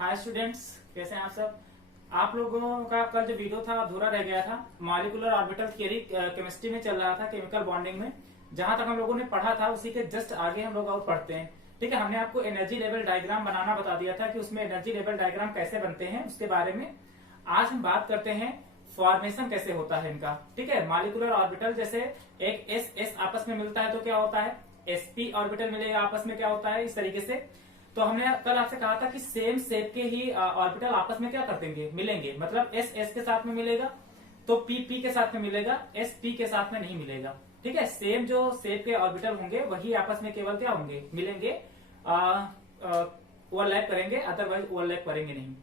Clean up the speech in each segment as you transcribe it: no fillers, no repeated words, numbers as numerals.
Hi students, कैसे हैं आप सब। आप लोगों का कल जो वीडियो था अधूरा रह गया था। मॉलिक्यूलर ऑर्बिटल थियरी केमिस्ट्री में चल रहा था, केमिकल बॉन्डिंग में। जहां तक हम लोगों ने पढ़ा था उसी के जस्ट आगे हम लोग और पढ़ते हैं। ठीक है, हमने आपको एनर्जी लेवल डायग्राम बनाना बता दिया था कि उसमें एनर्जी लेवल डायग्राम कैसे बनते हैं उसके बारे में। आज हम बात करते हैं फॉर्मेशन कैसे होता है इनका। ठीक है, मॉलिक्यूलर ऑर्बिटल जैसे एक एस एस आपस में मिलता है तो क्या होता है, sp ऑर्बिटल मिलेगा आपस में, क्या होता है इस तरीके से। तो हमने कल आपसे कहा था कि सेम शेप के ही ऑर्बिटल आपस में क्या कर देंगे, मिलेंगे। मतलब एस एस के साथ में मिलेगा तो पी पी के साथ में मिलेगा, एस पी के साथ में नहीं मिलेगा। ठीक है, सेम जो शेप के ऑर्बिटल होंगे वही आपस में केवल क्या होंगे, मिलेंगे, ओवरलैप करेंगे, अदरवाइज ओवरलैप करेंगे नहीं।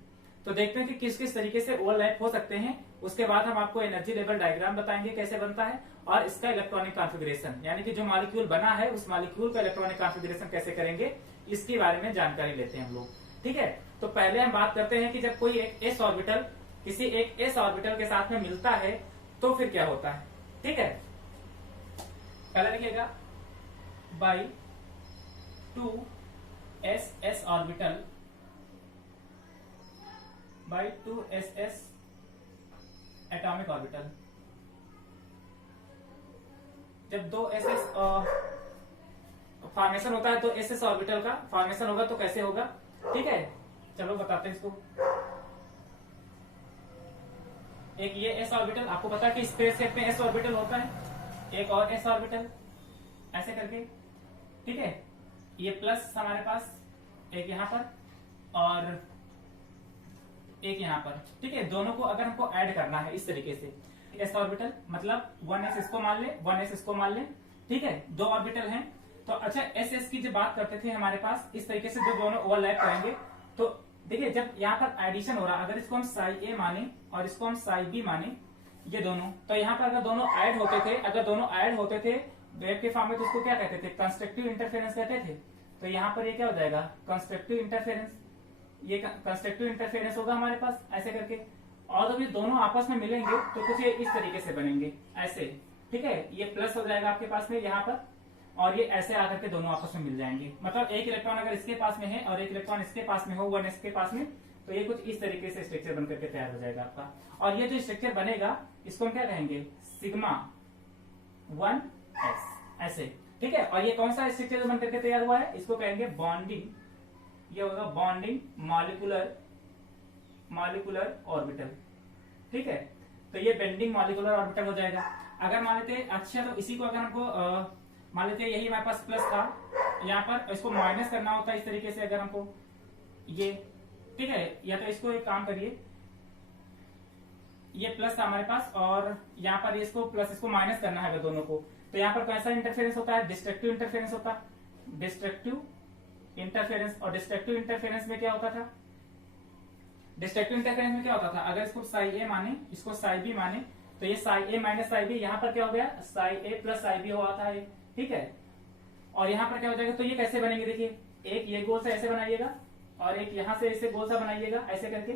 तो देखते हैं कि किस किस तरीके से ओवरलैप हो सकते हैं। उसके बाद हम आपको एनर्जी लेवल डायग्राम बताएंगे कैसे बनता है, और इसका इलेक्ट्रॉनिक कॉन्फ़िगरेशन यानी कि जो मॉलिक्यूल बना है उस मॉलिक्यूल का इलेक्ट्रॉनिक कॉन्फ़िगरेशन कैसे करेंगे इसके बारे में जानकारी लेते हैं हम लोग। ठीक है, तो पहले हम बात करते हैं कि जब कोई एक एस ऑर्बिटल किसी एक एस ऑर्बिटल के साथ में मिलता है तो फिर क्या होता है। ठीक है, पहले लिखिएगा by 2s orbital by 2s atomic orbital. जब दो एस फॉर्मेशन होता है तो एस ऑर्बिटल का फॉर्मेशन होगा तो कैसे होगा। ठीक है, चलो बताते हैं इसको। एक ये एस ऑर्बिटल, आपको पता है कि स्पेस शेप में एस ऑर्बिटल होता है, एक और एस ऑर्बिटल ऐसे करके। ठीक है, ये प्लस हमारे पास एक यहां पर और एक यहां पर। ठीक है, दोनों को अगर हमको ऐड करना है इस तरीके से, एस ऑर्बिटल मतलब 1s इसको मान ले, 1s इसको मान ले। ठीक है, दो ऑर्बिटल हैं तो अच्छा एस एस की जब बात करते थे हमारे पास इस तरीके से जो दोनों ओवरलैप करेंगे तो देखिए जब यहाँ पर एडिशन हो रहा, अगर इसको हम साई ए माने और इसको हम साई बी माने, ये दोनों, तो यहाँ पर अगर दोनों ऐड होते थे, अगर दोनों ऐड होते थे वेव के फॉर्म में तो उसको क्या कहते थे, कंस्ट्रक्टिव इंटरफेरेंस कहते थे। तो यहाँ पर ये क्या हो जाएगा, कंस्ट्रक्टिव इंटरफेरेंस, ये कंस्ट्रक्टिव इंटरफेरेंस होगा हमारे पास ऐसे करके। और जब ये दोनों आपस में मिलेंगे तो कुछ ये इस तरीके से बनेंगे ऐसे। ठीक है, ये प्लस हो जाएगा आपके पास में यहाँ पर, और ये ऐसे आकर के दोनों आपस में मिल जाएंगे। मतलब एक इलेक्ट्रॉन अगर इसके पास में है और एक इलेक्ट्रॉन इसके पास में हो, 1s के पास में, तो ये कुछ इस तरीके से स्ट्रक्चर बनकर के तैयार हो जाएगा आपका। और ये जो स्ट्रक्चर बनेगा इसको हम क्या कहेंगे, सिग्मा 1s ऐसे। ठीक है, और ये कौन सा स्ट्रक्चर जो बनकर के तैयार हुआ है इसको कहेंगे बॉन्डिंग, ये होगा बॉन्डिंग मॉलिक्यूलर ऑर्बिटल। ठीक है, तो ये बेंडिंग मॉलिक्यूलर ऑर्बिटल हो जाएगा। अगर मान लेते अच्छा, तो इसी को अगर हमको मान लेते यही हमारे पास प्लस था, यहाँ पर इसको माइनस करना होता है इस तरीके से अगर हमको ये। ठीक है, या तो इसको एक काम करिए, ये प्लस था हमारे पास और यहाँ पर इसको प्लस इसको माइनस करना है दोनों को, तो यहाँ पर कैसा इंटरफेरेंस होता है, डिस्ट्रक्टिव इंटरफेरेंस होता है, डिस्ट्रक्टिव इंटरफेरेंस। और डिस्ट्रक्टिव इंटरफेरेंस में क्या होता था, डिस्ट्रक्टिव इंटरफेरेंस में क्या होता था, अगर इसको साई ए माने इसको साई बी माने तो ये साई ए माइनस साई बी, यहाँ पर क्या हो गया, साई ए प्लस साई बी हुआ था ये। ठीक है, और यहाँ पर क्या हो जाएगा, तो ये कैसे बनेंगे, देखिए एक ये गोल सा ऐसे बनाइएगा और एक यहां से ऐसे गोल सा बनाइएगा ऐसे करके,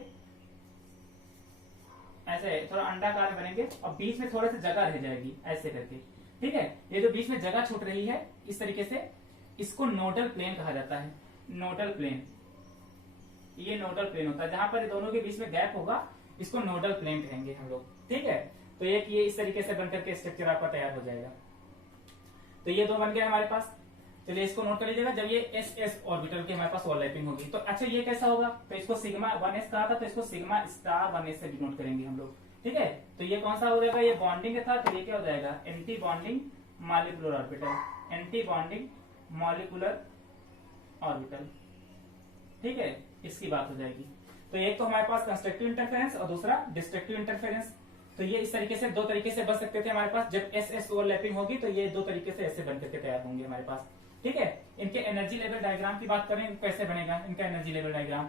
ऐसे थोड़ा अंडाकार बनेंगे और बीच में थोड़ी सी जगह रह जाएगी ऐसे करके। ठीक है, ये जो बीच में जगह छूट रही है इस तरीके से, इसको नोडल प्लेन कहा जाता है। नोडल प्लेन, ये नोडल प्लेन होता है जहां पर दोनों के बीच में गैप होगा, इसको नोडल प्लेन कहेंगे हम लोग। ठीक है, तो ये इस तरीके से बनकर के स्ट्रक्चर आपका तैयार हो जाएगा। तो ये दो बन गए हमारे पास। चलिए इसको नोट कर लीजिएगा, जब ये एस एस ऑर्बिटल की हमारे पास ओवरलैपिंग होगी तो अच्छा ये कैसा होगा, तो इसको सिग्मा 1s कहा था तो इसको सिग्मा स्टार 1s से डिनोट करेंगे हम लोग। ठीक है, तो ये कौन सा हो जाएगा, ये बॉन्डिंग था तो ये क्या हो जाएगा, anti bonding molecular orbital, anti bonding molecular orbital. ठीक है, इसकी बात हो जाएगी। तो एक तो हमारे पास कंस्ट्रक्टिव इंटरफेरेंस और दूसरा डिस्ट्रक्टिव इंटरफेरेंस। तो ये इस तरीके से दो तरीके से बन सकते थे हमारे पास, जब एस एस ओवरलैपिंग होगी तो ये दो तरीके से ऐसे बनकर के तैयार होंगे हमारे पास। ठीक है, इनके एनर्जी लेवल डायग्राम की बात करें कैसे बनेगा इनका एनर्जी लेवल डायग्राम।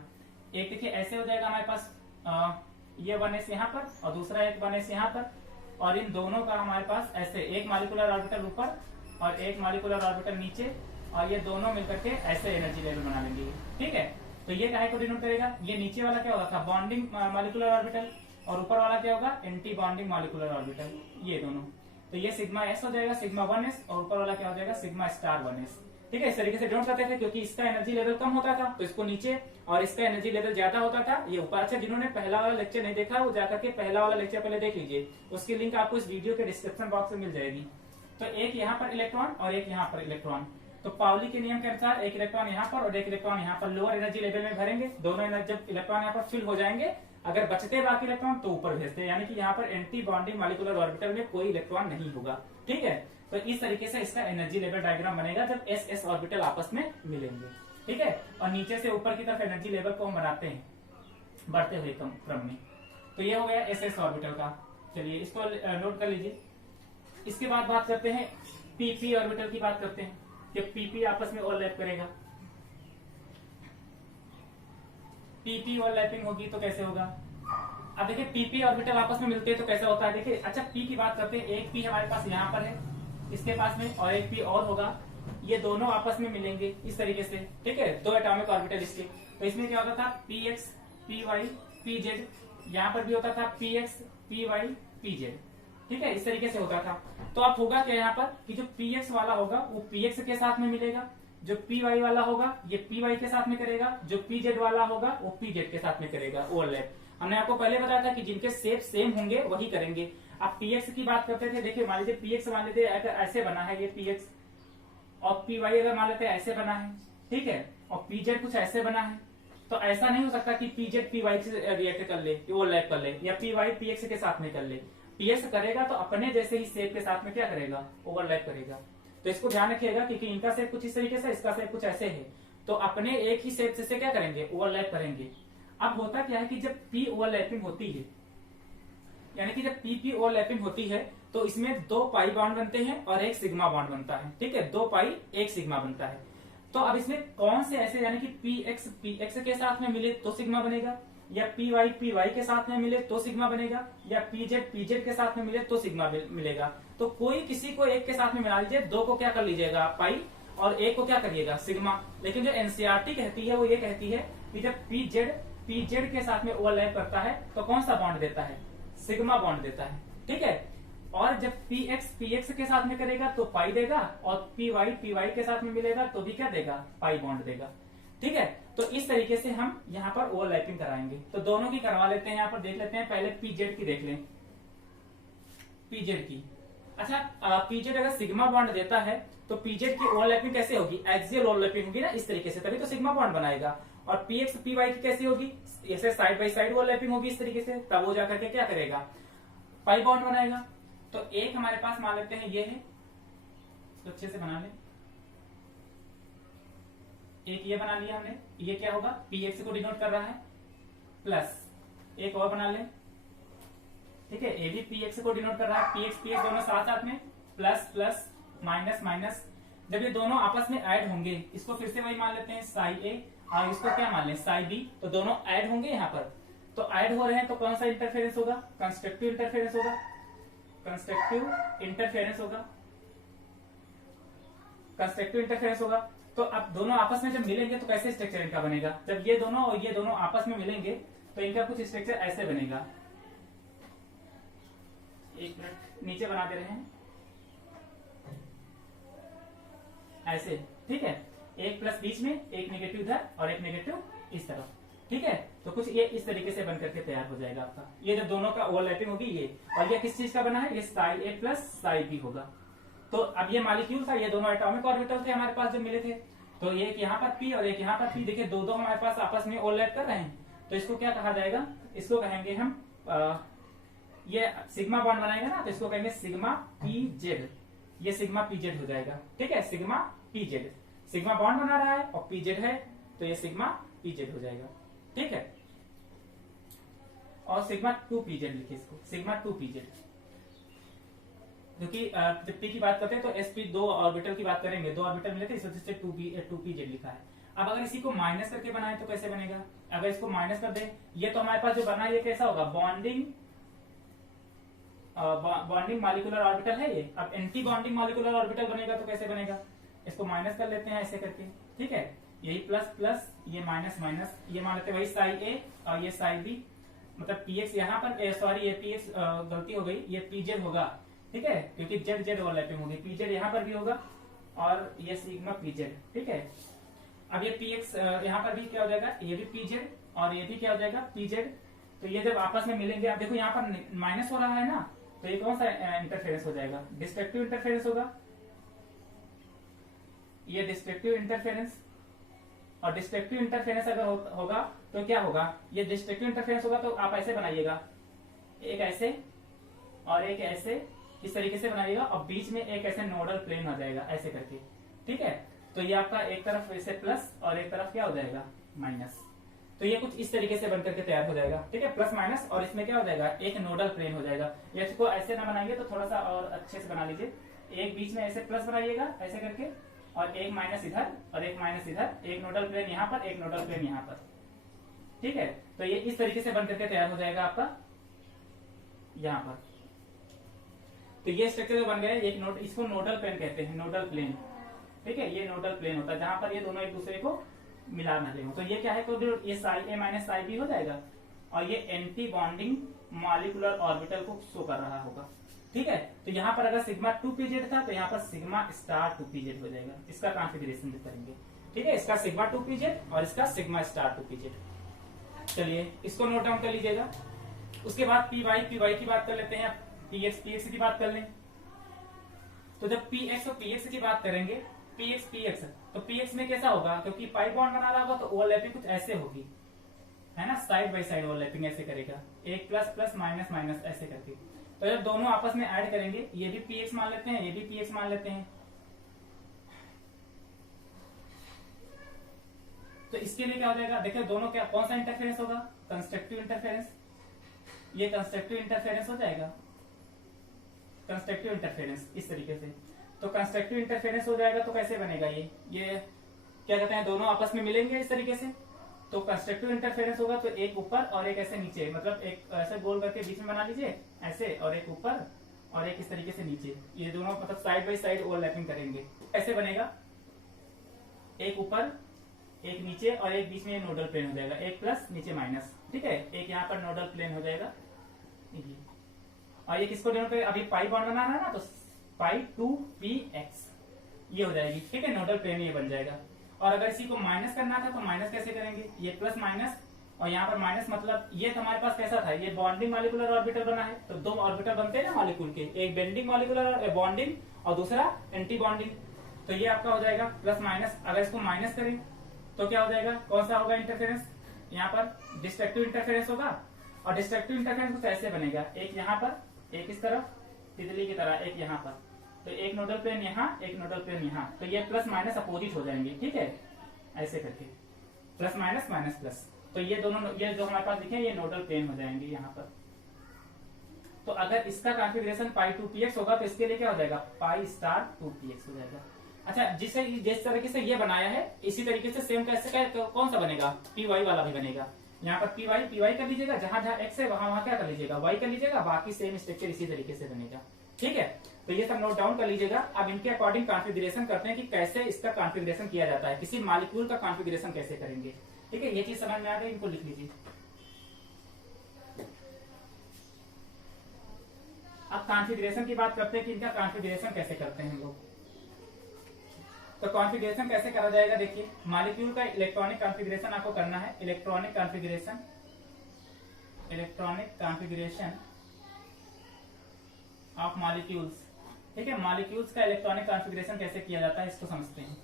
एक देखिए ऐसे हो जाएगा हमारे पास, ये 1s यहाँ पर और दूसरा एक 1s यहाँ पर, और इन दोनों का हमारे पास ऐसे एक मॉलिक्यूलर ऑर्बिटल ऊपर और एक मॉलिक्यूलर ऑर्बिटल नीचे, और ये दोनों मिलकर के ऐसे एनर्जी लेवल बना लेंगे। ठीक है, तो ये काहे को डिनोट करेगा, ये नीचे वाला क्या होगा था, बॉन्डिंग मॉलिक्यूलर ऑर्बिटल, और ऊपर वाला क्या होगा, एंटी बॉन्डिंग मॉलिक्यूलर ऑर्बिटल, ये दोनों। तो ये सिग्मा एस हो जाएगा, सिग्मा 1s, और ऊपर वाला क्या हो जाएगा, सिग्मा स्टार 1s। ठीक है, इस तरीके से डिनोट करते थे, क्योंकि इसका एनर्जी लेवल कम होता था तो इसको नीचे और इसका एनर्जी लेवल ज्यादा होता था ये ऊपर। अच्छा, जिन्होंने पहला वाला लेक्चर नहीं देखा वो जाकर के पहला वाला लेक्चर पहले देख लीजिए, उसकी लिंक आपको इस वीडियो के डिस्क्रिप्शन बॉक्स में मिल जाएगी। तो एक यहाँ पर इलेक्ट्रॉन और एक यहाँ पर इलेक्ट्रॉन, तो पाउली के नियम के अनुसार एक इलेक्ट्रॉन यहाँ पर और एक इलेक्ट्रॉन यहाँ पर लोअर एनर्जी लेवल में भरेंगे, दोनों एनर्जी जब इलेक्ट्रॉन यहाँ पर फिल हो जाएंगे, अगर बचते बाकी इलेक्ट्रॉन तो ऊपर भेजते हैं, यानी कि यहाँ पर एंटी बॉन्डिंग मॉलिक्यूलर ऑर्बिटल में कोई इलेक्ट्रॉन नहीं होगा। ठीक है, तो इस तरीके से इसका एनर्जी लेवल डायग्राम बनेगा जब एस एस ऑर्बिटल आपस में मिलेंगे। ठीक है, और नीचे से ऊपर की तरफ एनर्जी लेवल को हम बनाते हैं बढ़ते हुए क्रम में। तो ये हो गया एस एस ऑर्बिटल का, चलिए इसको नोट कर लीजिए। इसके बाद बात करते हैं पीपी ऑर्बिटल की, बात करते हैं कि पीपी आपस में ओवरलैप करेगा। पीपी ओवरलैपिंग होगी तो कैसे होगा? अब देखिए पीपी ऑर्बिटल आपस में मिलते हैं तो कैसा होता है, देखिए। अच्छा, पी की बात करते हैं, एक पी हमारे पास यहाँ पर है इसके पास में और एक पी और होगा, ये दोनों आपस में मिलेंगे इस तरीके से। ठीक है, दो एटॉमिक ऑर्बिटल इसके, तो इसमें क्या होता था P X P Y P Z, यहाँ पर भी होता था P X P Y P Z. ठीक है, इस तरीके से होता था। तो अब होगा क्या यहाँ पर कि जो पी एक्स वाला होगा वो पी एक्स के साथ में मिलेगा, जो पी वाई वाला होगा ये पी वाई के साथ में करेगा, जो पी जेड वाला होगा वो पी जेड के साथ में करेगा ओवरलैप। हमने आपको पहले बताया था कि जिनके शेप सेम होंगे वही करेंगे। अब पीएक्स की बात करते थे, देखिए मान लीजिए पीएक्स मान लीजिए अगर ऐसे बना है ये पीएक्स, और पी वाई अगर मान लेते हैं ऐसे बना है, ठीक है, और पीजेड कुछ ऐसे बना है, तो ऐसा नहीं हो सकता कि पीजेड पी वाई से रिएक्ट कर ले, ओवरलैप कर ले, या पी वाई पीएक्स के साथ में कर ले। पीएक्स करेगा तो अपने जैसे ही शेप के साथ में क्या करेगा, ओवरलैप करेगा। तो इसको ध्यान रखिएगा क्योंकि इनका शेप कुछ इस तरीके से, इसका शेप कुछ ऐसे है, तो अपने एक ही शेप से क्या करेंगे, ओवरलैप करेंगे। अब होता क्या है कि जब पी ओवरलैपिंग होती है, यानी कि जब पी ओवरलैपिंग होती है तो इसमें दो पाई बॉन्ड बनते हैं और एक सिग्मा बॉन्ड बनता है। ठीक है, दो पाई एक सिग्मा बनता है। तो अब इसमें कौन से ऐसे, यानी कि पी एक्स के साथ में मिले तो सिग्मा बनेगा, या पी वाई के साथ में मिले तो सिग्मा बनेगा, या पी जेड के साथ में मिले तो सिग्मा मिलेगा। तो कोई किसी को एक के साथ में मिला लीजिए, दो को क्या कर लीजिएगा पाई और एक को क्या करिएगा सिग्मा। लेकिन जो एनसीईआरटी कहती है वो ये कहती है कि जब पी जेड के साथ में ओवरलैप करता है तो कौन सा बॉन्ड देता है, सिग्मा बॉन्ड देता है। ठीक है, और जब पी एक्स के साथ में करेगा तो पाई देगा, और पी वाई के साथ में मिलेगा तो भी क्या देगा, पाई बॉन्ड देगा। ठीक है, तो इस तरीके से हम यहाँ पर ओवरलैपिंग कराएंगे। तो दोनों की करवा लेते हैं, यहाँ पर देख लेते हैं, पहले पीजेड की देख लें, पीजेड की। अच्छा, पीजेड अगर सिग्मा बॉन्ड देता है तो पीजेड की ओवरलैपिंग कैसे होगी, एक्सियल ओवरलैपिंग होगी ना, इस तरीके से, तभी तो सिग्मा बॉन्ड बनाएगा। और पी एक्स पी वाई की कैसी होगी, ऐसे साइड बाई साइड ओवरलैपिंग होगी इस तरीके से, तब वो जाकर के क्या करेगा, पाई बॉन्ड बनाएगा। तो एक हमारे पास मान लेते हैं ये है, तो अच्छे से बना लें, एक ये बना लिया हमने, ये क्या होगा, पीएक्स को डिनोट कर रहा है, प्लस एक और बना लें। ठीक है, ये भी पीएक्स को डिनोट कर रहा है, पीएक्स दोनों साथ साथ में, प्लस प्लस माइनस माइनस। जब ये दोनों आपस में ऐड होंगे, इसको फिर से वही मान लेते हैं साई ए, और इसको क्या मान लें साई बी, तो दोनों ऐड होंगे यहाँ पर। तो ऐड हो रहे हैं तो कौन सा इंटरफेरेंस होगा, कंस्ट्रक्टिव इंटरफेरेंस होगा, कंस्ट्रक्टिव इंटरफेरेंस होगा, कंस्ट्रक्टिव इंटरफेरेंस होगा। तो अब दोनों आपस में जब मिलेंगे तो कैसे स्ट्रक्चर इनका बनेगा, जब ये दोनों और ये दोनों आपस में मिलेंगे तो इनका कुछ स्ट्रक्चर ऐसे बनेगा। एक मिनट, नीचे बना दे रहे हैं ऐसे। ठीक है, एक प्लस बीच में, एक नेगेटिव इधर और एक नेगेटिव इस तरफ। ठीक है, तो कुछ ये इस तरीके से बन करके तैयार हो जाएगा आपका। ये जब दोनों का ओवरलैपिंग होगी ये, और ये किस चीज का बना है, ये साई ए प्लस साई बी होगा। तो अब ये मॉलिक्यूल था, ये दोनों एटॉमिक ऑर्बिटल थे हमारे पास जो मिले थे, तो एक यहाँ पर पी और एक यहाँ पर पी, देखिए दो हमारे पास आपस में ओवरलैप कर रहे हैं, तो इसको क्या कहा जाएगा, इसको कहेंगे हम ये सिग्मा बॉन्ड बनाएगा ना, तो इसको कहेंगे सिग्मा पी जेड, ये सिग्मा पी जेड हो जाएगा। ठीक है, sigma P Z, sigma bond बना रहा है और पी जेड है तो ये सिग्मा पी जेड हो जाएगा। ठीक है, और सिग्मा 2 पी जेड लिखिए इसको, सिग्मा 2 पी जेड, क्योंकि जब पी की बात करते हैं तो एसपी दो ऑर्बिटल की बात करेंगे, दो ऑर्बिटल मिले थे इस वजह से 2 पी जेड लिखा है। अब अगर इसी को माइनस करके बनाए तो कैसे बनेगा, अगर इसको माइनस कर दे, ये तो हमारे पास जो बना है ये कैसा होगा, बॉन्डिंग मॉलिक्यूलर ऑर्बिटल है ये। अब एंटी बॉन्डिंग मॉलिक्यूलर ऑर्बिटल बनेगा तो कैसे बनेगा, इसको माइनस कर लेते हैं ऐसे करके। ठीक है, यही प्लस प्लस, ये माइनस माइनस, ये मान लेते हैं वही साई ए और ये साई बी, मतलब पीएक्स यहाँ पर, सॉरी ये पीएक्स गलती हो गई, ये पीजेड होगा। ठीक है, क्योंकि जेड जेड ओवरलैपिंग होगी, पीजेड यहाँ पर भी होगा और ये सिग्मा पीजेड, ठीक है। अब ये पीएक्स यहाँ पर भी क्या हो जाएगा, ये भी पीजेड और ये भी क्या हो जाएगा पीजेड। तो ये जब आपस में मिलेंगे, आप देखो यहाँ पर माइनस हो रहा है ना, तो ये कौन सा इंटरफेरेंस हो जाएगा, डिस्ट्रक्टिव इंटरफेरेंस होगा, ये डिस्ट्रक्टिव इंटरफेरेंस। और डिस्ट्रक्टिव इंटरफेरेंस अगर होगा तो क्या होगा, ये डिस्ट्रक्टिव इंटरफेरेंस होगा तो आप ऐसे बनाइएगा, एक ऐसे और एक ऐसे, इस तरीके से बनाइएगा और बीच में एक ऐसे नोडल प्लेन हो जाएगा ऐसे करके, ठीक है। तो ये आपका एक तरफ ऐसे प्लस और एक तरफ क्या हो जाएगा माइनस। तो ये कुछ इस तरीके से बनकर के तैयार हो जाएगा, ठीक है, प्लस माइनस। और इसमें क्या हो जाएगा, एक नोडल प्लेन हो जाएगा। ये इसको ऐसे ना बनाइए तो थोड़ा सा और अच्छे से बना लीजिए, एक बीच में ऐसे प्लस बनाइएगा ऐसे करके, और एक माइनस इधर और एक माइनस इधर, एक नोडल प्लेन यहाँ पर, एक नोडल प्लेन यहाँ पर, ठीक है। तो ये इस तरीके से बनकर के तैयार हो जाएगा आपका यहाँ पर। तो ये स्ट्रक्चर बन गया, एक नोड, इसको नोडल प्लेन कहते हैं, नोडल प्लेन, ठीक है। ये नोडल प्लेन होता है जहां पर ये दोनों एक दूसरे को मिला न रहे हो। तो ये क्या है, तो ये साई ए माइनस साई बी हो जाएगा, और ये एंटी बॉन्डिंग मॉलिक्यूलर ऑर्बिटल को शो कर रहा होगा, ठीक है। तो यहाँ पर अगर सिग्मा 2pz था तो यहाँ पर सिग्मा स्टार 2pz हो जाएगा। इसका कॉन्फ़िगरेशन करेंगे, ठीक है, इसका सिग्मा 2pz और इसका सिग्मा स्टार 2pz। चलिए इसको नोट डाउन कर लीजिएगा। उसके बाद पी वाई की बात कर लेते हैं, पीएक्स की बात कर लें। तो जब पीएक्स और पीएक्स की बात करेंगे, पीएक्स तो पीएक्स में कैसा होगा, क्योंकि पाई बॉन्ड बना रहा होगा तो ओवरलैपिंग कुछ ऐसे होगी, है ना, साइड बाय साइड ओवरलैपिंग ऐसे करेगा, एक प्लस प्लस माइनस माइनस ऐसे करके। तो जब दोनों आपस में ऐड करेंगे, ये भी पीएक्स मान लेते हैं, ये भी पीएक्स मान लेते हैं। तो इसके लिए क्या हो जाएगा, देखिए दोनों क्या, कौन सा इंटरफेरेंस होगा, कंस्ट्रक्टिव इंटरफेरेंस। ये कंस्ट्रक्टिव इंटरफेरेंस हो जाएगा, कंस्ट्रक्टिव इंटरफेरेंस इस तरीके से। तो कंस्ट्रक्टिव इंटरफेरेंस हो जाएगा तो कैसे बनेगा, ये क्या कहते हैं, दोनों आपस में मिलेंगे इस तरीके से। तो कंस्ट्रक्टिव इंटरफेरेंस होगा तो एक ऊपर और एक ऐसे नीचे, मतलब एक ऐसे गोल करके बीच में बना लीजिए ऐसे, और एक ऊपर और एक इस तरीके से नीचे, ये दोनों मतलब साइड बाय साइड ओवरलैपिंग करेंगे। ऐसे बनेगा, एक ऊपर एक नीचे और एक बीच में नोडल प्लेन हो जाएगा, एक प्लस नीचे माइनस, ठीक है। एक यहाँ पर नोडल प्लेन हो जाएगा, और ये किसको डिनोट करेगा, अभी पाई बॉन्ड बनाना है ना, तो पाई 2px ये हो जाएगी, ठीक है, नोडल प्लेन ये बन जाएगा। और अगर इसी को माइनस करना था तो माइनस कैसे करेंगे, ये प्लस माइनस और यहाँ पर माइनस, मतलब ये हमारे पास कैसा था, ये बॉन्डिंग मॉलिक्यूलर ऑर्बिटल बना है। तो दो ऑर्बिटल बनते हैं ना मॉलिक्यूल के, एक बेंडिंग मॉलिक्यूलर बॉन्डिंग और दूसरा एंटी बॉन्डिंग। तो ये आपका हो जाएगा प्लस माइनस। अगर इसको माइनस करें तो क्या हो जाएगा, कौन सा होगा इंटरफेरेंस, यहाँ पर डिस्ट्रक्टिव इंटरफेरेंस होगा। और डिस्ट्रक्टिव इंटरफेरेंस कुछ ऐसे बनेगा, एक यहाँ पर, एक इस तरफ तितली की तरह, एक यहाँ पर। तो एक नोडल प्लेन यहाँ, एक नोडल प्लेन यहाँ, तो ये प्लस माइनस अपोजिट हो जाएंगे, ठीक है, ऐसे करके प्लस माइनस माइनस प्लस। तो ये दोनों, ये जो हमारे पास लिखे हैं ये नोडल प्लेन हो जाएंगे यहाँ पर। तो अगर इसका कॉन्फ़िगरेशन पाई 2px होगा तो इसके लिए क्या हो जाएगा, पाई स्टार 2px हो जाएगा। अच्छा, जिस तरीके से ये बनाया है इसी तरीके से सेम कैसे कौन सा बनेगा, पी वाई वाला भी बनेगा। यहाँ पर पी वाई कर लीजिएगा, जहां जहां एक्स है वहां क्या कर लीजिएगा, वाई कर लीजिएगा, बाकी सेम स्ट्रक्चर इसी तरीके से बनेगा, ठीक है। तो ये सब नोट डाउन कर लीजिएगा। अब इनके अकॉर्डिंग कॉन्फ़िगरेशन करते हैं कि कैसे इसका कॉन्फ़िगरेशन किया जाता है, किसी मॉलिक्यूल का कॉन्फ़िगरेशन कैसे करेंगे, ठीक है। ये चीज समझ में आ गई, इनको लिख लीजिए। अब कॉन्फ़िगरेशन की बात करते हैं कि इनका कॉन्फ़िगरेशन कैसे करते हैं हम लोग। तो कॉन्फ़िगरेशन कैसे करा जाएगा, देखिए मॉलिक्यूल का इलेक्ट्रॉनिक कॉन्फ़िगरेशन आपको करना है, इलेक्ट्रॉनिक कॉन्फ़िगरेशन ऑफ मॉलिक्यूल्स, ठीक है। मॉलिक्यूल्स का इलेक्ट्रॉनिक कॉन्फ़िगरेशन कैसे किया जाता है इसको समझते हैं।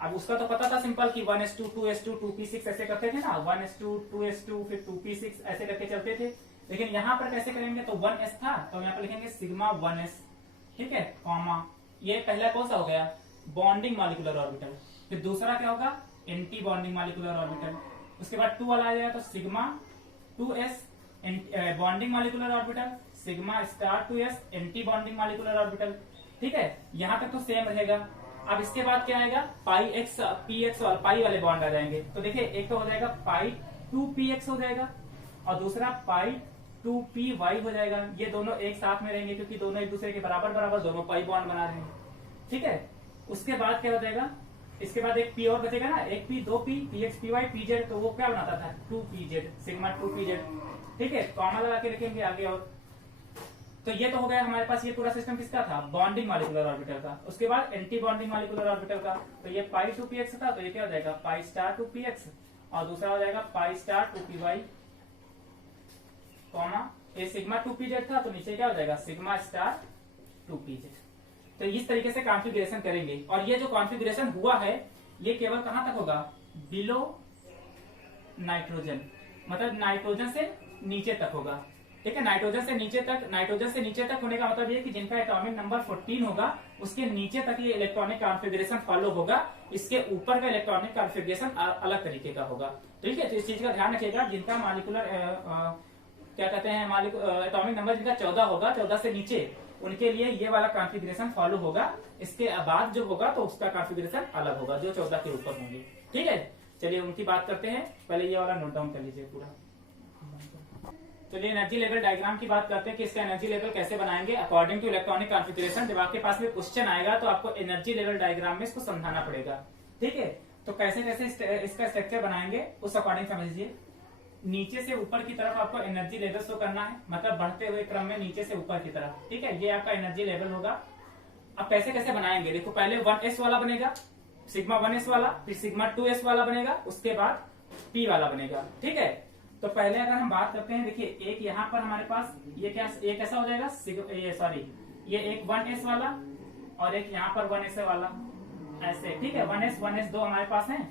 अब उसका तो पता था सिंपल कि 1s2 2s2 2p6 ऐसे करते थे ना, 1s2 2s2 फिर 2p6 ऐसे करके चलते थे। लेकिन यहाँ पर कैसे करेंगे, तो 1s था तो यहाँ पर लिखेंगे सिग्मा 1s, ठीक है, कॉमा, ये पहला कौन सा हो गया, बॉन्डिंग मॉलिक्यूलर ऑर्बिटल। फिर दूसरा क्या होगा, एंटी बॉन्डिंग मॉलिक्यूलर ऑर्बिटल। उसके बाद 2 वाला आ जाएगा तो sigma 2s bonding molecular orbital, sigma star 2s anti bonding molecular orbital, ठीक है। यहाँ तक तो सेम रहेगा। अब इसके बाद क्या आएगा, पाई एक्स px और पाई वाले बॉन्ड आ जाएंगे। तो देखिए एक तो हो जाएगा पाई 2px हो जाएगा और दूसरा पाई 2py हो जाएगा। ये दोनों एक साथ में रहेंगे क्योंकि दोनों एक दूसरे के बराबर बराबर दोनों पाई बॉन्ड बना रहे हैं, ठीक है। उसके बाद क्या हो जाएगा, इसके बाद एक पी और बचेगा ना, एक पी, दो पी, px py pz, तो वो क्या बनाता था 2pz, सिग्मा 2pz, ठीक है। कॉमा लगा के लिखेंगे आगे। और तो ये तो हो गया हमारे पास, ये पूरा सिस्टम किसका था, बॉन्डिंग मॉलिक्यूलर ऑर्बिटल का। उसके बाद एंटी बॉन्डिंग मॉलिक्यूलर ऑर्बिटल का, तो ये पाई 2px था, तो ये क्या हो जाएगा पाई स्टार 2px, और दूसरा हो जाएगा पाई स्टार 2py, कॉमा ये सिग्मा 2pz था, तो नीचे क्या हो जाएगा सिग्मा स्टार 2pz। तो इस तरीके से कॉन्फ़िगरेशन करेंगे, और ये जो कॉन्फ़िगरेशन हुआ है ये केवल कहां तक होगा, बिलो नाइट्रोजन, मतलब नाइट्रोजन से नीचे तक होगा। ठीक है, नाइट्रोजन से नीचे तक, नाइट्रोजन से नीचे तक होने का मतलब ये कि जिनका एटॉमिक नंबर 14 होगा उसके नीचे तक ये इलेक्ट्रॉनिक कॉन्फ़िगरेशन फॉलो होगा, इसके ऊपर का इलेक्ट्रॉनिक कॉन्फ़िगरेशन अलग तरीके का होगा। ठीक है, तो इस चीज का ध्यान रखिएगा, जिनका मॉलिक्यूलर क्या कहते हैं एटॉमिक नंबर जिनका 14 होगा, 14 से नीचे, उनके लिए ये वाला कॉन्फ़िगरेशन फॉलो होगा। इसके बाद जो होगा तो उसका कॉन्फ़िगरेशन अलग होगा, जो 14 के ऊपर होंगे। ठीक है, चलिए उनकी बात करते हैं। पहले ये वाला नोट डाउन कर लीजिए पूरा। चलिए एनर्जी लेवल डायग्राम की बात करते हैं कि इसका एनर्जी लेवल कैसे बनाएंगे अकॉर्डिंग टू इलेक्ट्रॉनिक कॉन्फ़िगरेशन। जब आपके पास में क्वेश्चन आएगा तो आपको एनर्जी लेवल डायग्राम में इसको समझाना पड़ेगा। ठीक है, तो कैसे कैसे इसका स्ट्रक्चर बनाएंगे उस अकॉर्डिंग समझिए। नीचे से ऊपर की तरफ आपको एनर्जी लेवल शो करना है, मतलब बढ़ते हुए क्रम में नीचे से ऊपर की तरफ। ठीक है, ये आपका एनर्जी लेवल होगा। अब कैसे कैसे बनाएंगे, देखो पहले 1s वाला बनेगा, सिग्मा 1s वाला, फिर सिग्मा 2s वाला बनेगा, उसके बाद p वाला बनेगा। ठीक है, तो पहले अगर हम बात करते हैं, देखिए एक यहाँ पर हमारे पास ये क्या, एक ऐसा हो जाएगा ये एक 1s वाला और एक यहाँ पर 1s वाला, ऐसे। ठीक है, 1s दो हमारे पास है।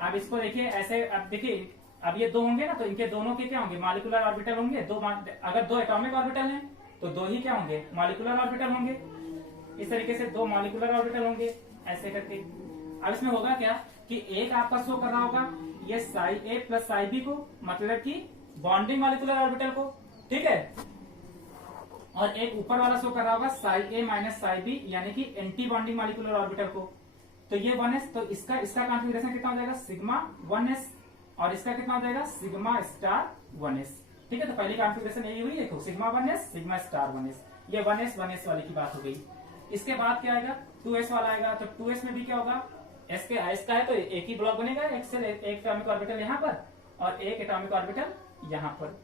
अब इसको देखिए ऐसे, अब देखिए अब ये दो होंगे ना, तो इनके दोनों के क्या होंगे मॉलिक्यूलर ऑर्बिटल होंगे। अगर दो एटॉमिक ऑर्बिटल हैं तो दो ही क्या होंगे मॉलिक्यूलर ऑर्बिटल होंगे। इस तरीके से दो मॉलिक्यूलर ऑर्बिटल होंगे ऐसे करके। अब इसमें होगा क्या कि एक आपका शो कर रहा होगा ये साई ए प्लस साई बी को, मतलब कि बॉन्डिंग मॉलिक्यूलर ऑर्बिटल को। ठीक है, और एक ऊपर वाला शो कर रहा होगा साई ए माइनस साई बी, यानी कि एंटी बॉन्डिंग मॉलिक्यूलर ऑर्बिटल को। तो ये 1s, तो इसका कॉन्फ़िगरेशन कितना हो जाएगा सिग्मा 1s, और इसका कितना हो जाएगा सिग्मा स्टार 1s। ठीक है, तो पहली कॉन्फ़िगरेशन यही हुई, देखो sigma 1s sigma star 1s, ये 1s वाली की बात हो गई। इसके बाद क्या आएगा 2s वाला आएगा, तो 2s में भी क्या होगा s का है तो एक ही ब्लॉक बनेगा, एक एटॉमिक ऑर्बिटल यहाँ पर और एक एटॉमिक ऑर्बिटल यहाँ पर।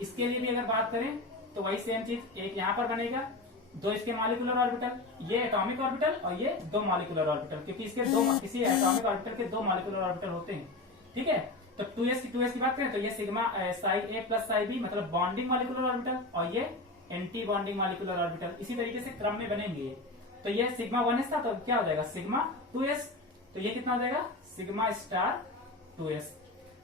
इसके लिए भी अगर बात करें तो वही सेम चीज, एक यहाँ पर बनेगा, दो इसके मॉलिक्यूलर ऑर्बिटल, ये एटॉमिक ऑर्बिटल और ये दो मॉलिक्यूलर ऑर्बिटल, क्योंकि इसके किसी एटॉमिक ऑर्बिटल के दो मॉलिक्यूलर ऑर्बिटल होते हैं। ठीक है, तो 2s की बात करें तो ये सिग्मा साई ए प्लस साई बी, मतलब बॉन्डिंग मॉलिक्यूलर ऑर्बिटल, और ये एंटी बॉन्डिंग मॉलिक्यूलर ऑर्बिटल। इसी तरीके से क्रम में बनेंगे। तो ये सिग्मा 1s था, तो क्या हो जाएगा सिग्मा 2s, तो ये कितना हो जाएगा सिग्मा स्टार 2s।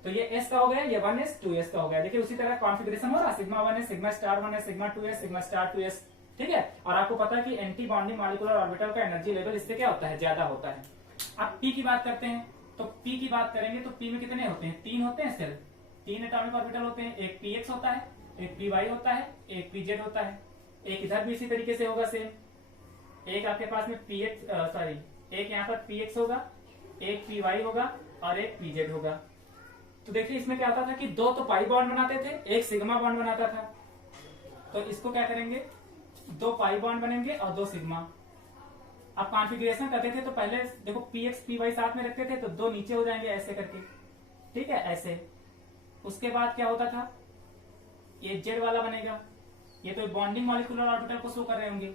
तो ये s का हो गया, ये 1s 2s का हो गया। देखिए उसी तरह कॉन्फ़िगरेशन हो रहा, sigma 1s sigma star 1s sigma 2s sigma star 2s। ठीक है, और आपको पता है कि एंटी बॉन्डिंग मॉलिक्यूलर ऑर्बिटल का एनर्जी लेवल इससे क्या होता है ज्यादा होता है। अब p की बात करते हैं, तो p की बात करेंगे तो p में कितने होते हैं, 3 होते हैं सिर्फ, 3 एटॉमिक ऑर्बिटल होते हैं। एक px होता है, एक py होता है, एक pz होता है। एक इधर भी इसी तरीके से होगा सेम, एक आपके पास में एक यहाँ पर px होगा, एक py होगा और एक pz होगा। तो देखिए इसमें क्या होता था कि दो तो पाई बॉन्ड बनाते थे, एक सिग्मा बॉन्ड बनाता था। तो इसको क्या करेंगे, दो पाई बॉन्ड बनेंगे और दो सिग्मा। अब कॉन्फ़िगरेशन करते थे तो पहले देखो px py साथ में रखते थे तो दो नीचे हो जाएंगे ऐसे करके। ठीक है, ऐसे। उसके बाद क्या होता था, ये z वाला बनेगा, ये तो बॉन्डिंग मॉलिक्यूलर ऑर्बिटल को शो कर रहे होंगे,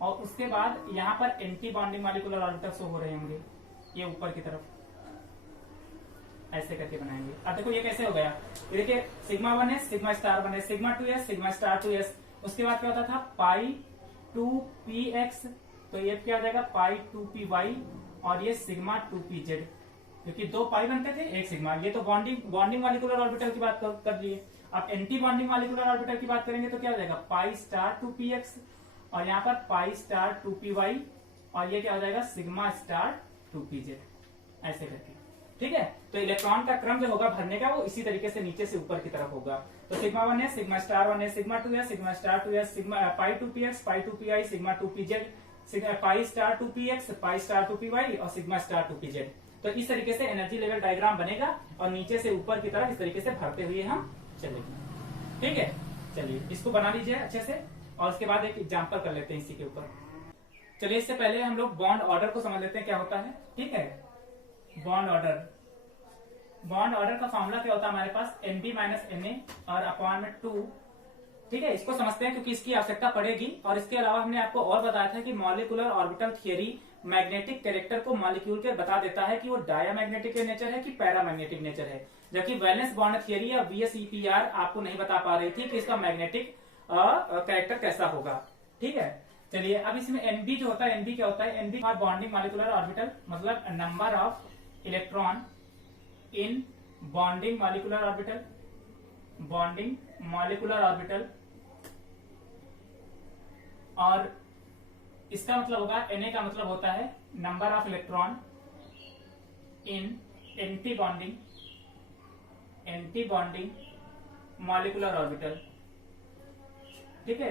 और उसके बाद यहाँ पर anti bonding molecular orbital show हो रहे होंगे, ये ऊपर की तरफ ऐसे करके बनाएंगे। अब देखो ये कैसे हो गया, ये देखिए sigma 1s sigma star 1s sigma 2s sigma star 2s। उसके बाद क्या होता था पाई 2px, तो ये क्या हो जाएगा पाई 2py, और ये सिग्मा 2pz, क्योंकि दो पाई बनते थे एक सिग्मा। ये तो बॉन्डिंग मॉलिक्यूलर ऑर्बिटल की बात कर लिए। अब एंटी बॉन्डिंग मॉलिक्यूलर ऑर्बिटल की बात करेंगे तो क्या हो जाएगा पाई स्टार 2px, और यहाँ पर पाई स्टार 2py, और ये क्या हो जाएगा सिग्मा स्टार 2pz, ऐसे करके। ठीक है, तो इलेक्ट्रॉन का क्रम जो होगा भरने का वो इसी तरीके से नीचे से ऊपर की तरफ होगा। तो sigma 1s sigma star 1s sigma 2s sigma star 2s sigma pi 2px पाई 2py sigma 2pz pi star 2px pi star 2py और सिग्मा स्टार 2pz। तो इस तरीके से एनर्जी लेवल डायग्राम बनेगा और नीचे से ऊपर की तरफ इस तरीके से भरते हुए हम चलेंगे। ठीक है, चलिए इसको बना लीजिए अच्छे से, और उसके बाद एक एग्जाम्पल कर लेते हैं इसी के ऊपर। चलिए इससे पहले हम लोग बॉन्ड ऑर्डर को समझ लेते हैं क्या होता है। ठीक है, बॉन्ड ऑर्डर का फॉर्मूला क्या होता है हमारे पास, Nb माइनस Na और अपॉन में 2 ठीक है, इसको समझते हैं क्योंकि इसकी आवश्यकता पड़ेगी। और इसके अलावा हमने आपको और बताया था कि molecular orbital theory magnetic character को मॉलिक्यूल के बता देता है कि वो डायामैग्नेटिक नेचर है कि पैरामैग्नेटिक नेचर है, जबकि वैलेंस बॉन्ड थियरी या VSEPR आपको नहीं बता पा रही थी कि इसका मैग्नेटिक कैरेक्टर कैसा होगा। ठीक है, चलिए अब इसमें NB जो होता है, NB क्या होता है? NB बॉन्डिंग मॉलिक्यूलर ऑर्बिटल, मतलब number of electron in bonding molecular orbital, bonding molecular orbital. और इसका मतलब होगा Na का मतलब होता है number of electron in anti bonding molecular orbital. ठीक है,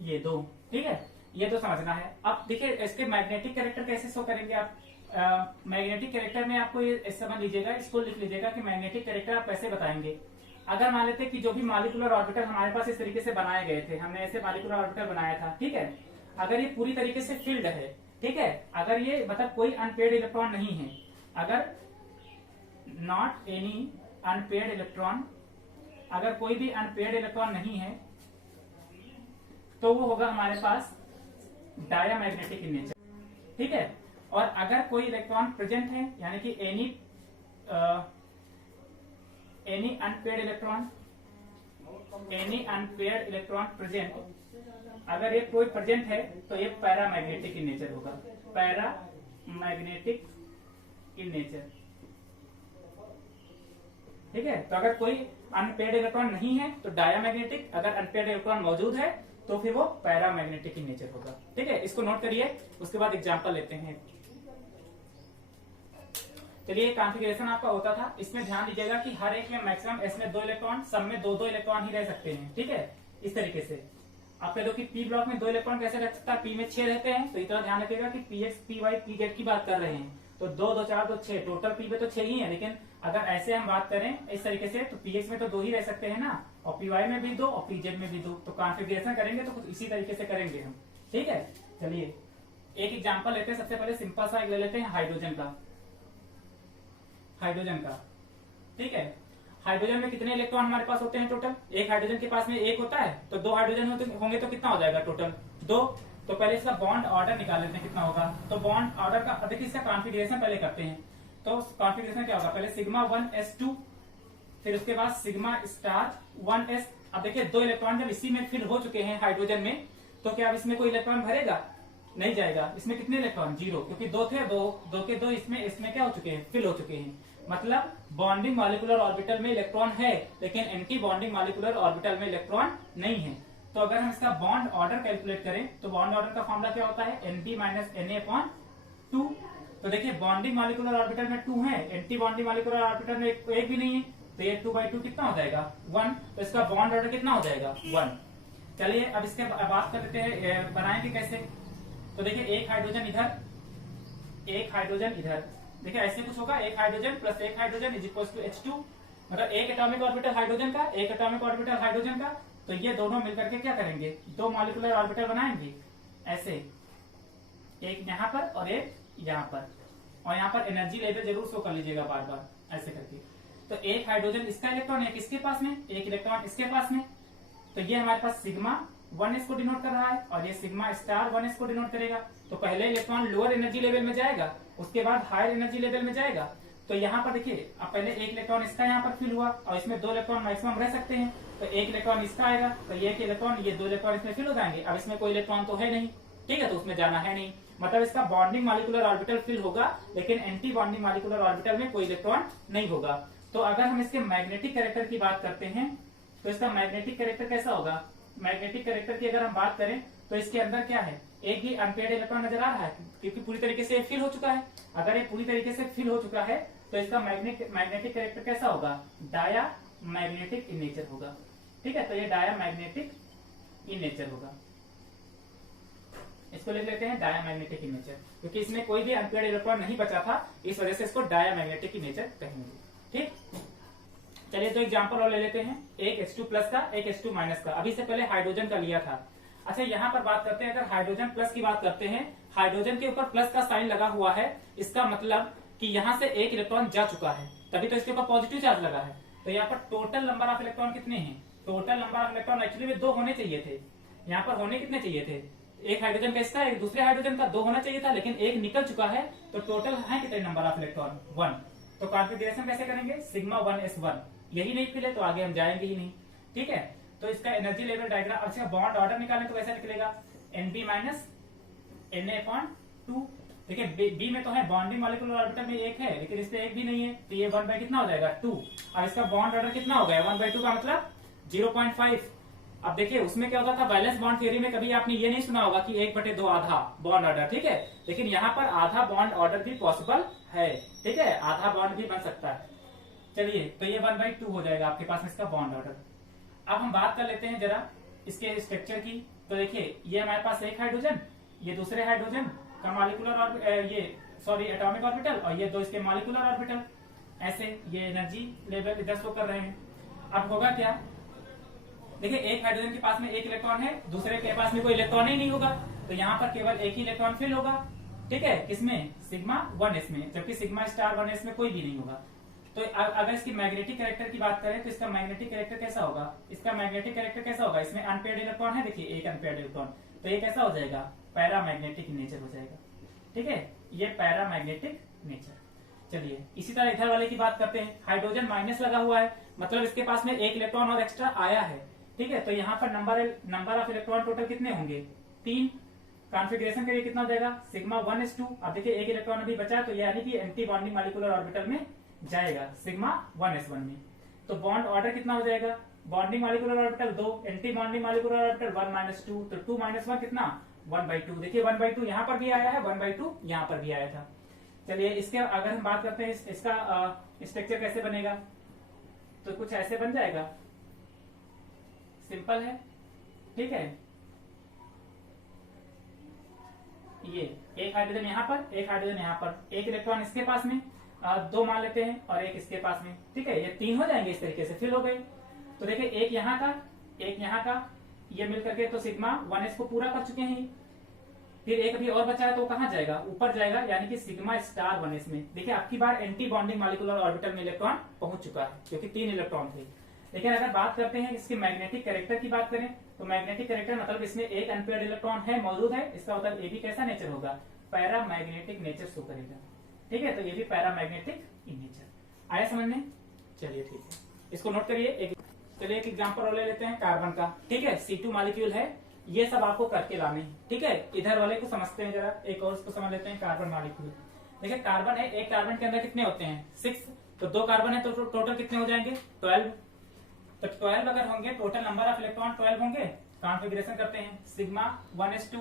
ये दो, ठीक है, ये तो समझना है। अब देखिए इसके मैग्नेटिक कैरेक्टर कैसे शो करेंगे आप। मैग्नेटिक कैरेक्टर में आपको ये समझ लीजिएगा, इसको लिख लीजिएगा कि मैग्नेटिक कैरेक्टर आप कैसे बताएंगे। अगर मान लेते कि जो भी मॉलिक्यूलर ऑर्बिटल हमारे पास इस तरीके से बनाए गए थे, हमने ऐसे मॉलिक्यूलर ऑर्बिटल बनाया था, ठीक है, अगर ये पूरी तरीके से फिल्ड है, ठीक है, अगर ये मतलब कोई अनपेयर्ड इलेक्ट्रॉन नहीं है, अगर नॉट एनी अनपेयर्ड इलेक्ट्रॉन, अगर कोई भी अनपेयर्ड इलेक्ट्रॉन नहीं है तो वो होगा हमारे पास डायामैग्नेटिक इन नेचर। ठीक है, और अगर कोई इलेक्ट्रॉन प्रेजेंट है, यानी कि एनी अनपेयर्ड इलेक्ट्रॉन प्रेजेंट, अगर ये कोई प्रेजेंट है तो ये पैरामैग्नेटिक इन नेचर होगा, पैरामैग्नेटिक इन नेचर। ठीक है, तो अगर कोई अनपेयर्ड इलेक्ट्रॉन नहीं है तो डायामैग्नेटिक, अगर अनपेयर्ड इलेक्ट्रॉन मौजूद है तो फिर वो पैरामैग्नेटिक इन नेचर होगा। ठीक है, इसको नोट करिए, उसके बाद एग्जांपल लेते हैं। चलिए कॉन्फ़िगरेशन आपका होता था, इसमें ध्यान दीजिएगा कि हर एक में मैक्सिमम एस में 2 इलेक्ट्रॉन, सब में 2-2 इलेक्ट्रॉन ही रह सकते हैं। ठीक है, इस तरीके से आप कह दो कि पी ब्लॉक में 2 इलेक्ट्रॉन कैसे रह सकता है, पी में 6 रहते हैं, तो इतना ध्यान रखिएगा कि PX, PY, PZ की बात कर रहे हैं, तो 2, 2, 4, 2, 6, टोटल पी में तो 6 ही है। लेकिन अगर ऐसे हम बात करें इस तरीके से तो PX में तो 2 ही रह सकते हैं ना, और PY में भी 2 और PZ में भी 2। तो कॉन्फ़िगरेशन करेंगे तो कुछ इसी तरीके से करेंगे हम। ठीक है, चलिए एक एग्जांपल लेते हैं। सबसे पहले सिंपल सा ले लेते हैं हाइड्रोजन का। ठीक है, हाइड्रोजन में कितने इलेक्ट्रॉन हमारे पास होते हैं टोटल? एक हाइड्रोजन के पास में एक होता है, तो 2 हाइड्रोजन होंगे तो कितना हो जाएगा टोटल? 2। तो पहले इसका बॉन्ड ऑर्डर निकाल लेते हैं कितना होगा। तो बॉन्ड ऑर्डर का देखिए, इसका कॉन्फ़िगरेशन पहले करते हैं। तो कॉन्फ़िगरेशन क्या होगा, पहले सिग्मा 1s2, फिर उसके बाद सिग्मा स्टार 1s। अब देखिए 2 इलेक्ट्रॉन जब इसी में फिल हो चुके हैं हाइड्रोजन में, तो क्या अब इसमें कोई इलेक्ट्रॉन भरेगा? नहीं जाएगा। इसमें कितने इलेक्ट्रॉन? 0, क्योंकि 2 थे, 2 के 2 इसमें क्या हो चुके हैं? फिल हो चुके हैं। मतलब बॉन्डिंग मॉलिक्यूलर ऑर्बिटल में इलेक्ट्रॉन है, लेकिन एंटी बॉन्डिंग मॉलिक्यूलर ऑर्बिटल में इलेक्ट्रॉन नहीं है। तो अगर हम इसका बॉन्ड ऑर्डर कैलकुलेट करें तो बॉन्ड ऑर्डर का फॉर्मूला क्या होता है? NP - Na/2। तो देखिए बॉन्डिंग मॉलिक्यूलर ऑर्बिटल में 2 है, एंटी बॉन्डिंग मॉलिक्यूलर ऑर्बिटल में एक भी नहीं है, तो ये 2/2 कितना हो जाएगा? 1। तो इसका बॉन्ड ऑर्डर कितना हो जाएगा? 1। चलिए अब इसके बात कर लेते हैं बनाएंगे कैसे। तो देखिए एक हाइड्रोजन इधर, एक हाइड्रोजन इधर, देखिए ऐसे कुछ होगा, एक हाइड्रोजन प्लस एक hydrogen is equal to H2, मतलब एक एटॉमिक ऑर्बिटल हाइड्रोजन का, एक एटॉमिक ऑर्बिटल हाइड्रोजन का। तो ये दोनों मिलकर के क्या करेंगे? 2 मॉलिक्यूलर ऑर्बिटल बनाएंगे ऐसे, एक यहाँ पर और एक यहाँ पर, और यहाँ पर एनर्जी लेवल जरूर शो कर लीजिएगा बार बार ऐसे करके। तो एक हाइड्रोजन इसका इलेक्ट्रॉन, एक इसके पास में, एक इलेक्ट्रॉन इसके पास में, तो ये हमारे पास सिग्मा 1s को डिनोट कर रहा है और ये सिग्मा स्टार 1s को डिनोट करेगा। तो पहले इलेक्ट्रॉन लोअर एनर्जी लेवल में जाएगा, उसके बाद हायर एनर्जी लेवल में जाएगा। तो यहाँ पर देखिए अब पहले एक इलेक्ट्रॉन इसका यहाँ पर फिल हुआ और इसमें 2 इलेक्ट्रॉन मैक्सिमम रह सकते हैं, तो एक इलेक्ट्रॉन इसका आएगा, तो ये एक इलेक्ट्रॉन, ये 2 इलेक्ट्रॉन इसमें फिल हो जाएंगे। अब इसमें कोई इलेक्ट्रॉन तो है नहीं, ठीक है, तो उसमें जाना है नहीं, मतलब इसका बॉन्डिंग मॉलिक्यूलर ऑर्बिटल फिल होगा, लेकिन एंटी बॉन्डिंग मॉलिक्यूलर ऑर्बिटल में कोई इलेक्ट्रॉन नहीं होगा। तो अगर हम इसके मैग्नेटिक कैरेक्टर की बात करते हैं तो इसका मैग्नेटिक कैरेक्टर कैसा होगा? मैग्नेटिक कैरेक्टर की अगर हम बात करें तो इसके अंदर क्या है? एक भी अनपेयर्ड इलेक्ट्रॉन नजर आ रहा है, क्योंकि पूरी तरीके से फिल हो चुका है। अगर ये पूरी तरीके से फिल हो चुका है तो इसका मैग्नेटिक कैरेक्टर कैसा होगा? डाया मैग्नेटिक इन नेचर होगा। ठीक है, तो ये डाया मैग्नेटिक इन नेचर होगा, इसको लिख लेते हैं डाया मैग्नेटिक इन नेचर, क्योंकि इसमें कोई भी अनपेयर्ड इलेक्ट्रॉन नहीं बचा था, इस वजह से इसको डाया मैग्नेटिक इन नेचर कहेंगे। ठीक, चलिए तो एग्जांपल और ले लेते हैं, एक H2 प्लस का, एक H2 माइनस का। अभी से पहले हाइड्रोजन का लिया था। अच्छा यहाँ पर बात करते हैं, अगर हाइड्रोजन प्लस की बात करते हैं, हाइड्रोजन के ऊपर प्लस का साइन लगा हुआ है, इसका मतलब कि यहाँ से एक इलेक्ट्रॉन जा चुका है, तभी तो इसके ऊपर पॉजिटिव चार्ज लगा है। तो यहाँ पर टोटल नंबर ऑफ इलेक्ट्रॉन कितने हैं? Total number of electron actually में 2 होने चाहिए थे, यहाँ पर होने कितने चाहिए थे, एक हाइड्रोजन का इसका एक दूसरे हाइड्रोजन का 2 होना चाहिए था, लेकिन एक निकल चुका है, तो टोटल है कितने नंबर ऑफ इलेक्ट्रॉन 1। तो कॉन्फिगरेशन कैसे करेंगे, सिग्मा 1s1, यही नहीं फिले तो आगे हम जाएंगे ही नहीं, ठीक है। तो इसका एनर्जी लेवल डायग्राम, अच्छा बॉन्ड ऑर्डर निकालें तो कैसे निकलेगा, Nb माइनस Na/2। देखिए बी में तो है बॉन्डिंग मॉलिक्यूलर ऑर्बिटल में एक है, लेकिन इसमें एक भी नहीं है, तो ये 1/, कितना हो जाएगा 2। अब इसका बॉन्ड ऑर्डर कितना हो गया, 1/2 का मतलब 0.5। अब देखिए उसमें क्या होता था, बैलेंस बॉन्ड थ्योरी में कभी आपने ये नहीं सुना होगा कि 1/2 आधा बॉन्ड ऑर्डर, ठीक है, लेकिन यहाँ पर आधा बॉन्ड ऑर्डर भी पॉसिबल है, ठीक है, आधा बॉन्ड भी बन सकता है। चलिए तो ये 1/2 हो जाएगा आपके पास में इसका बॉन्ड ऑर्डर। अब हम बात कर लेते हैं जरा इसके स्ट्रक्चर की। तो देखिए ये हमारे पास एक हाइड्रोजन, ये दूसरे हाइड्रोजन का मॉलिक्यूलर एटॉमिक ऑर्बिटल, और ये 2 इसके मॉलिक्यूलर ऑर्बिटल, ऐसे ये एनर्जी लेवल इधर शो कर रहे हैं। अब होगा क्या, देखिए एक हाइड्रोजन के पास में एक इलेक्ट्रॉन है, दूसरे के पास में कोई इलेक्ट्रॉन ही नहीं होगा, तो यहाँ पर केवल एक ही इलेक्ट्रॉन फिल होगा, ठीक है, किसमें, सिग्मा 1s में, जबकि सिग्मा स्टार 1s में कोई भी नहीं होगा। तो अगर इसकी मैग्नेटिक कैरेक्टर की बात करें तो इसका मैग्नेटिक कैरेक्टर कैसा होगा, इसका मैग्नेटिक कैरेक्टर कैसा होगा, इसमें अनपेयर्ड इलेक्ट्रॉन है, देखिए एक अनपेयर्ड इलेक्ट्रॉन, तो ये कैसा हो जाएगा, पैरामैग्नेटिक नेचर हो जाएगा, ठीक है, ये पैरामैग्नेटिक नेचर। चलिए इसी तरह इधर वाले की बात करते हैं, हाइड्रोजन माइनस लगा हुआ है, मतलब इसके पास में एक इलेक्ट्रॉन और एक्स्ट्रा आया है, ठीक है, तो यहाँ पर नंबर ऑफ इलेक्ट्रॉन टोटल कितने होंगे, 3। कॉन्फिगरेशन के लिए कितना हो जाएगा, सिग्मा 1s2। अब देखिए एक इलेक्ट्रॉन अभी बचा, तो यानी कि एंटी बॉन्डिंग मॉलिक्यूलर ऑर्बिटल में जाएगा, सिग्मा 1s1 में। तो बॉन्ड ऑर्डर कितना हो जाएगा, bonding molecular orbital 2, anti bonding molecular orbital 1 - 2, तो 2 - 1 कितना, 1/2। देखिए 1/2 यहाँ पर भी आया है, 1/2 यहाँ पर भी आया था। चलिए इसके अगर हम बात करते हैं इसका स्ट्रक्चर कैसे बनेगा, तो कुछ ऐसे बन जाएगा, सिंपल है, ठीक है, ये एक हाइड्रोजन यहाँ पर, एक हाइड्रोजन यहाँ पर, एक इलेक्ट्रॉन इसके पास में, 2 मान लेते हैं, और एक इसके पास में, ठीक है, ये 3 हो जाएंगे, इस तरीके से फिल हो गए। तो देखिए एक यहाँ का, एक यहाँ का, ये मिलकर के तो सिग्मा 1s को पूरा कर चुके हैं। फिर एक अभी और बचा है, तो कहाँ जाएगा, ऊपर जाएगा, यानी कि सिग्मा स्टार 1s में। देखिए आपकी बार एंटी बॉन्डिंग मॉलिक्यूलर ऑर्बिटल में इलेक्ट्रॉन पहुंच चुका है, क्योंकि 3 इलेक्ट्रॉन थे। लेकिन अगर बात करते हैं इसके मैग्नेटिक कैरेक्टर की बात करें, तो मैग्नेटिक कैरेक्टर मतलब इसमें एक अनपेयर्ड इलेक्ट्रॉन है मौजूद है, इसका मतलब ये भी कैसा नेचर होगा, पैरामैग्नेटिक नेचर शो करेगा, ठीक है, तो ये भी पैरामैग्नेटिक इन नेचर। आया समझ में, चलिए ठीक है, इसको नोट करिए। चलिए एक एग्जांपल और ले लेते हैं कार्बन का, ठीक है, C2 मॉलिक्यूल है, ये सब आपको करके लाने, ठीक है। इधर वाले को समझते हैं जरा, एक और इसको समझ लेते हैं, कार्बन मॉलिक्यूल। देखिए कार्बन है, एक कार्बन के अंदर कितने होते हैं, 6, तो 2 कार्बन है, तो टोटल कितने हो जाएंगे, 12। तो 12 अगर होंगे, टोटल नंबर ऑफ इलेक्ट्रॉन 12 होंगे। कॉन्फिगरेशन करते हैं, sigma 1s2,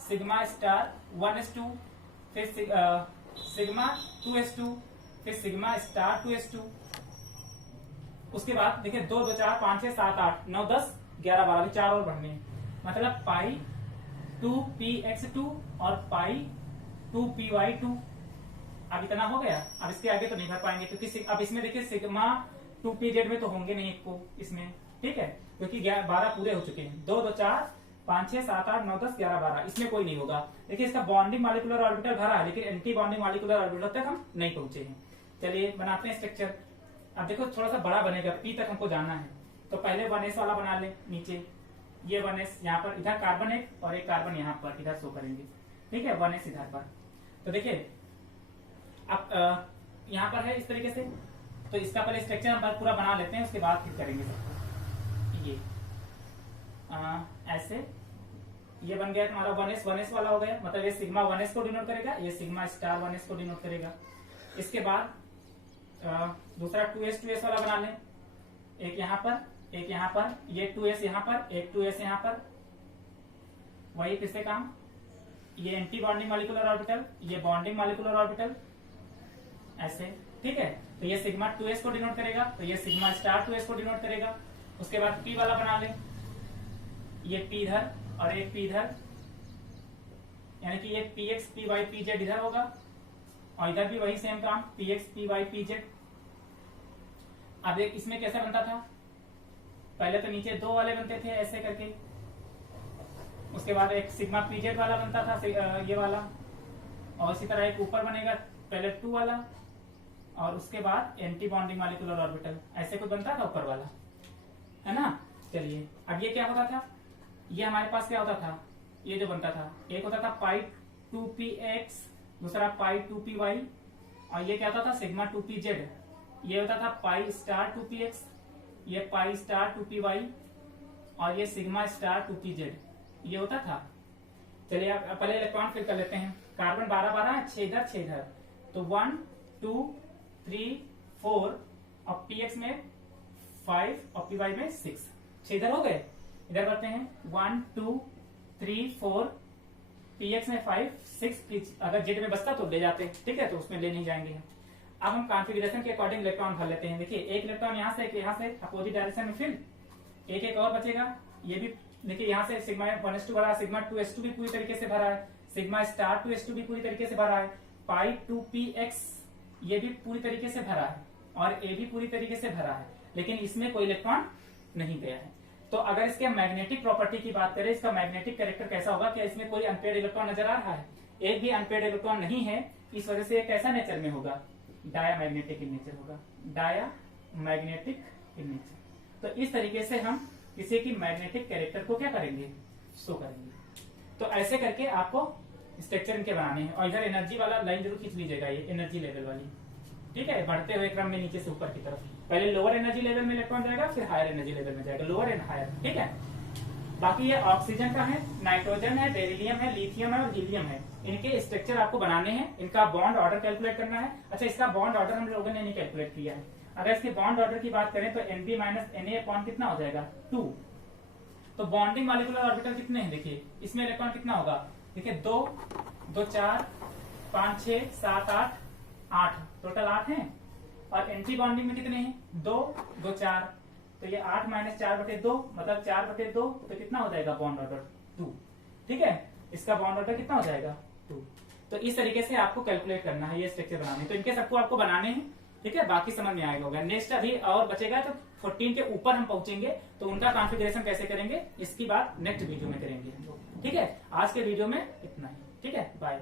sigma star 1s2, फिर सिग्मा 2s2, फिर सिग्मा स्टार 2s2। उसके बाद देखिए 2 2 4 5 6 7 8 9 10 11 12, 4 और बढ़ने, मतलब पाई 2px2 और पाई 2py2। अब इतना हो गया, अब इसके आगे तो नहीं भर पाएंगे, क्योंकि अब इसमें देखिए सिग्मा 2pz में तो होंगे नहीं को इसमें, ठीक है, क्योंकि 12 पूरे हो चुके हैं। 2 2 4 5 6 7 8 9 10 11 12, इसमें कोई नहीं होगा। देखिए इसका बॉन्डिंग मॉलिक्यूलर ऑर्बिटल भरा है, लेकिन एंटी बॉन्डिंग मॉलिक्यूलर ऑर्बिटल तक हम नहीं पहुंचे हैं। चलिए बनाते हैं स्ट्रक्चर। अब देखो थोड़ा सा बड़ा बनेगा, पी तक हमको जाना है, तो पहले 1s वाला बना ले, नीचे ये 1s, यहाँ पर इधर कार्बन एक और एक कार्बन यहाँ पर इधर शो करेंगे, ठीक है, 1s इधर पर। तो देखिए अब यहाँ पर है इस तरीके से, तो इसका पहले स्ट्रक्चर हम पूरा बना लेते हैं, उसके बाद फिर करेंगे सबको। ये ऐसे ये बन गया तुम्हारा 1s वाला हो गया, मतलब ये सिग्मा 1s को डिनोट करेगा, ये सिग्मा स्टार 1s को डिनोट करेगा। इसके बाद दूसरा 2s वाला बना लें, एक यहाँ पर एक यहाँ पर, ये 2s यहाँ पर, एक 2s यहाँ पर, वही फिर से काम, ये एंटी बॉन्डिंग मॉलिक्यूलर ऑर्बिटल, ये बॉन्डिंग मॉलिक्यूलर ऑर्बिटल, ऐसे, ठीक है। तो ये सिग्मा 2s को डिनोट करेगा, तो ये सिग्मा स्टार 2s को डिनोट करेगा। उसके बाद p वाला बना लें, ये p इधर और एक p इधर, यानी कि ये px py pz इधर होगा, और इधर भी वही सेम काम, px py pz। अब देख इसमें कैसा बनता था, पहले तो नीचे 2 वाले बनते थे ऐसे करके, उसके बाद एक सिग्मा pz वाला बनता था, ये वाला, और इसी तरह एक ऊपर बनेगा पहले 2 वाला, और उसके बाद एंटी बॉन्डिंग मॉलिक्यूलर ऑर्बिटल, ऐसे कुछ बनता था ऊपर वाला, है ना। चलिए अब ये क्या होता था, ये हमारे पास क्या होता था, ये जो बनता था एक होता था पाई 2px, दूसरा पाई 2py, और ये क्या होता था सिग्मा 2pz, ये होता था पाई स्टार 2px, ये पाई स्टार 2py, और ये सिग्मा स्टार 2pz, ये होता था। चलिए आप पहले इलेक्ट्रॉन फिल कर लेते हैं। कार्बन 12 12 है, 6 इधर 6 इधर, तो 1 2 3 4, और px में 5 और py में 6, 6 इधर हो गए। इधर करते हैं 1 2 3 4, px में 5 6, अगर जेड में बचता तो ले जाते, ठीक है, तो उसमें ले नहीं जाएंगे। अब हम कॉन्फ़िगरेशन के अकॉर्डिंग इलेक्ट्रॉन भर लेते हैं। देखिए एक इलेक्ट्रॉन यहाँ से, एक यहाँ से अपोजिट डायरेक्शन में फिल, एक एक और बचेगा। ये भी देखिए यहाँ से सिग्मा 1s2 भरा है, सिग्मा 2s2 भी पूरी तरीके से भरा है, सिग्मा स्टार 2s2 भी पूरी तरीके से भरा है, पाई 2px ये भी पूरी तरीके से भरा है, और ए भी पूरी तरीके से भरा है, लेकिन इसमें कोई इलेक्ट्रॉन नहीं गया है। तो अगर इसके मैग्नेटिक प्रॉपर्टी की बात करें, इसका मैग्नेटिक कैरेक्टर कैसा होगा, क्या इसमें कोई अनपेयर्ड इलेक्ट्रॉन नजर आ रहा है? एक भी अनपेयर्ड इलेक्ट्रॉन नहीं है, इस वजह से कैसा नेचर में होगा, डायामैग्नेटिक इन नेचर होगा, डायामैग्नेटिक इन नेचर। तो इस तरीके से हम किसी की मैग्नेटिक कैरेक्टर को क्या करेंगे, शो करेंगे। तो ऐसे करके आपको स्ट्रक्चर इनके बनाने हैं। और इधर एनर्जी वाला लाइन जरूर खींच लीजिएगा, ये एनर्जी लेवल वाली, ठीक है, बढ़ते हुए क्रम में नीचे से ऊपर की तरफ। पहले लोअर एनर्जी लेवल में इलेक्ट्रॉन जाएगा, फिर हायर एनर्जी लेवल में जाएगा, लोअर एंड हायर, ठीक है। बाकी ये ऑक्सीजन का है, नाइट्रोजन है, बेरिलियम है, लिथियम है और हीलियम है। इनके स्ट्रक्चर आपको बनाने हैं, इनका बॉन्ड ऑर्डर कैलकुलेट करना है। अच्छा, इसका बॉन्ड ऑर्डर हम लोगों ने नहीं कैलकुलेट किया है। अगर इसके बॉन्ड ऑर्डर की बात करें तो NB माइनस Na अपॉन कितना हो जाएगा 2। तो बॉन्डिंग मॉलिक्यूलर ऑर्बिटल कितने हैं, देखिए इसमें इलेक्ट्रॉन कितना होगा, देखिए 2 2 4 5 6 7 8 8, टोटल 8 हैं। और एंटी बॉन्डिंग में कितने हैं, 2 2 4, तो ये 8 माइनस 4/2 मतलब 4/2, तो कितना हो जाएगा बॉन्ड ऑर्डर 2, ठीक है। इसका बॉन्ड ऑर्डर कितना हो जाएगा 2। तो इस तरीके से आपको कैलकुलेट करना है, ये स्ट्रक्चर बनाने। तो इनके सबको आपको बनाने हैं, ठीक है, बाकी समझ में आएगा होगा। नेक्स्ट अभी और बचेगा, तो 14 के ऊपर हम पहुंचेंगे, तो उनका कॉन्फ़िगरेशन कैसे करेंगे इसकी बात नेक्स्ट वीडियो में करेंगे हम लोग, ठीक है। आज के वीडियो में इतना ही, ठीक है, बाय।